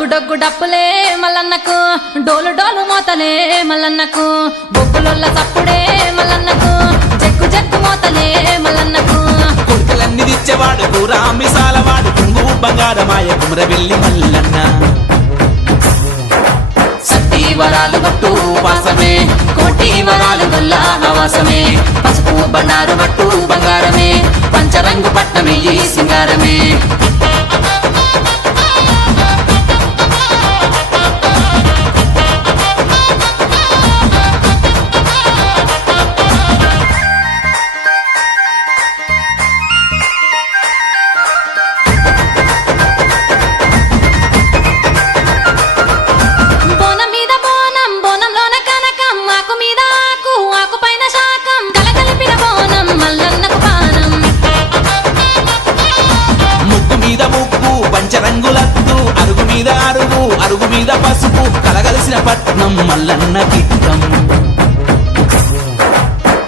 డొగ్గు డొగ్గు డప్పులే మల్లన్నకు డోలు డోలు మోతలే మల్లన్నకు బొగ్గులొల్ల తప్పుడే మల్లన్నకు jug jug మోతలే మల్లన్నకు కొడుకులన్నీ తెచ్చేవాడు కూరా మిసాలవాడు కుంగు బంగారమాయ కుమరవెల్లి మల్లన్న సత్తి వరాలు గట్టు వాసమే కోటి వరాలు గొల్ల హవాసమే పసుపు బండారు పట్టు బంగారమే పంచరంగు పట్నమే ఈ సింగారమే పంచరంగులద్దు అరుగు మీద అరుగు అరుగు మీద పసుపు కలగలిసిన పట్నం మల్లన్న కిట్టం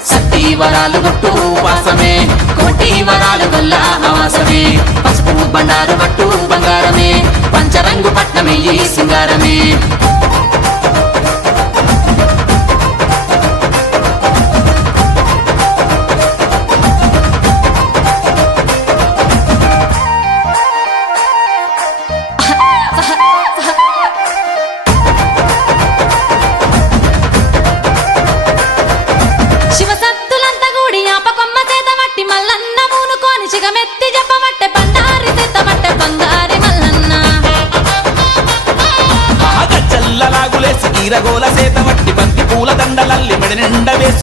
సత్తి వరాలు గట్టు వాసమే కోటి వరాలు గొల్ల హవాసమే పసుపు బండారు పట్టు బంగారమే పంచరంగు పట్నమే ఈ సింగారమే చిగమెత్తి చెప్పబట్టే బండారి తెత్తబట్టే బంగారి మల్లన్న గజ్జల్లలాగులేసి ఈరగోల సేత వట్టి బంతి పూల దండలల్లి మెడ నిండ వేసి